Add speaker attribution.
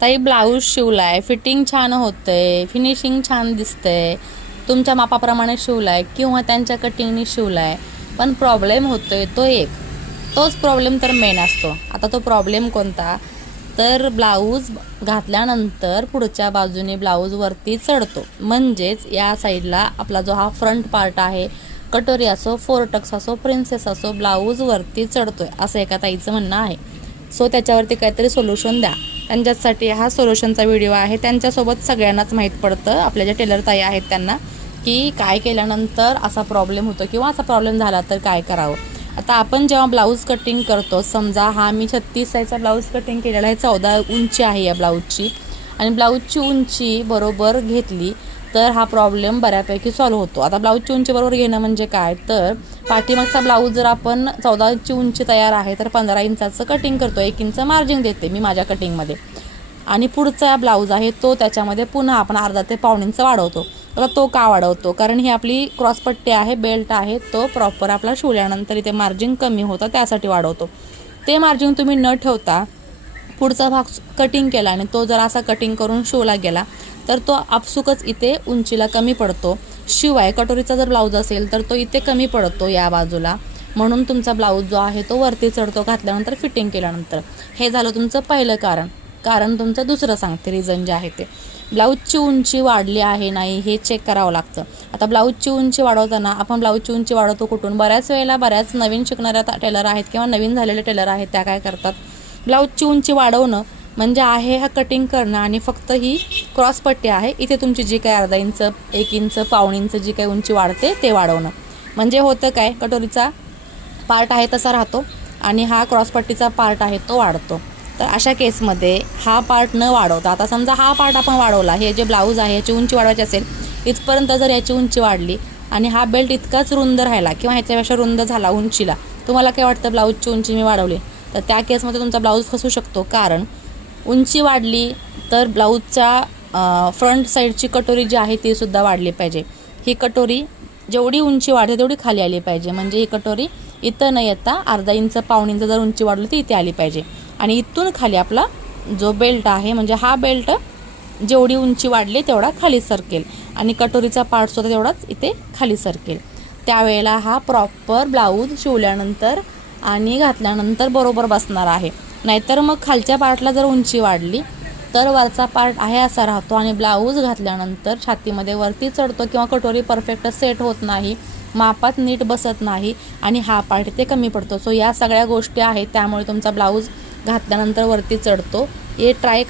Speaker 1: ताई blouse शिवलाय. Fitting छान होतंय. फिनिशिंग छान दिसतंय. तुमच्या मापाप्रमाणे शिवलाय किंवा त्यांच्या कटिंगनी शिवलाय. पण प्रॉब्लेम होतोय तो एक. तोच प्रॉब्लेम तर मेन असतो. आता तो प्रॉब्लेम कोणता? तर ब्लाऊज घातल्यानंतर पुढच्या बाजूने ब्लाऊज वरती चढतो. म्हणजेच या साईडला आपला जो हा फ्रंट पार्ट आहे कटोरी असो फोरटक्स असो प्रिन्सेस असो ब्लाऊज वरती चढतोय. असं एका ताईचं म्हणणं आहे. सो त्याच्यावरती काहीतरी सोल्युशन द्या. त्यांच्यासाठी हा सोल्युशनचा व्हिडिओ आहे. त्यांच्यासोबत सगळ्यांनाच माहीत पडतं. आपल्या ज्या टेलर ताई आहेत त्यांना की काय केल्यानंतर असा प्रॉब्लेम होतो किंवा असा प्रॉब्लेम झाला तर काय करावं. आता आपण जेव्हा ब्लाऊज कटिंग करतो समजा हा मी छत्तीस साईजचा ब्लाऊज कटिंग केलेला आहे चौदा उंची आहे या ब्लाऊजची आणि ब्लाऊजची उंची बरोबर घेतली तर हा प्रॉब्लेम बऱ्यापैकी सॉल्व्ह होतो. आता ब्लाऊजची उंची बरोबर घेणं म्हणजे काय? तर पाठीमागचा ब्लाऊज जर आपण चौदा इंची उंची तयार आहे तर पंधरा इंचाचं कटिंग करतो एक इंच मार्जिन देते मी माझ्या कटिंगमध्ये आणि पुढचा ब्लाऊज आहे तो त्याच्यामध्ये पुन्हा आपण अर्धा ते पाऊण इंच वाढवतो. आता तो का वाढवतो? कारण ही आपली क्रॉसपट्टी आहे बेल्ट आहे तो प्रॉपर आपला शिवल्यानंतर इथे मार्जिन कमी होतं त्यासाठी वाढवतो. ते मार्जिन तुम्ही न ठेवता पुढचा भाग कटिंग केला आणि तो जर असा कटिंग करून शिवला गेला तर तो आपसुकच इथे उंचीला कमी पडतो. शिवाय कटोरीचा जर ब्लाऊज असेल तर तो इथे कमी पडतो या बाजूला. म्हणून तुमचा ब्लाऊज जो आहे तो वरती चढतो घातल्यानंतर फिटिंग केल्यानंतर. हे झालं तुमचं पहिलं कारण. कारण तुमचं दुसरं सांगते रिझन जे आहे ते. ब्लाऊजची उंची वाढली आहे नाही हे चेक करावं लागतं. आता ब्लाऊजची उंची वाढवताना आपण ब्लाऊजची उंची वाढवतो कुठून? बऱ्याच वेळेला बऱ्याच नवीन शिकणाऱ्या टेलर आहेत किंवा नवीन झालेले टेलर आहेत त्या काय करतात? ब्लाऊजची उंची वाढवणं म्हणजे आहे हा कटिंग करणं आणि फक्त ही क्रॉस पट्टी आहे. इथे तुमची जी काय अर्धा इंच एक इंच पाऊण इंच जी काही उंची वाढते ते वाढवणं. म्हणजे होतं काय? कटोरीचा पार्ट आहे तसा राहतो आणि हा क्रॉसपट्टीचा पार्ट आहे तो वाढतो. तर अशा केसमध्ये हा पार्ट न वाढवता आता समजा हा पार्ट आपण वाढवला हे जे ब्लाऊज आहे याची उंची वाढवायची असेल इथपर्यंत जर याची उंची वाढली आणि हा बेल्ट इतकाच रुंद राहिला किंवा ह्याच्यापेक्षा रुंद झाला उंचीला तुम्हाला काय वाटतं ब्लाऊजची उंची मी वाढवली? तर त्या केसमध्ये तुमचा ब्लाऊज फसू शकतो. कारण उंची वाढली तर ब्लाऊजच्या फ्रंट साईडची कटोरी जी आहे ती सुद्धा वाढली पाहिजे. ही कटोरी जेवढी उंची वाढते तेवढी खाली आली पाहिजे. म्हणजे ही कटोरी इथं न येता अर्धा इंच पाऊण इंच जर उंची वाढली ती इथे आली पाहिजे. आणि इथून खाली आपला जो बेल्ट आहे म्हणजे हा बेल्ट जेवढी उंची वाढली तेवढा खाली सरकेल. आणि कटोरीचा पार्ट सुद्धा तेवढाच इथे खाली सरकेल. त्यावेळेला हा प्रॉपर ब्लाऊज शिवल्यानंतर आणि घातल्यानंतर बरोबर बसणार आहे. नाहीतर मग खालच्या पार्टला जर उंची वाढली तर वरचा पार्ट आहे असा राहतो आणि ब्लाऊज घातल्यानंतर छातीमध्ये वरती चढतो किंवा कटोरी परफेक्ट सेट होत नाही मापात नीट बसत नाही आणि हा पार्ट ते कमी पडतो. सो या सगळ्या गोष्टी आहेत त्यामुळे तुमचा ब्लाऊज घातल्यानंतर वरती चढतो. हे ट्राय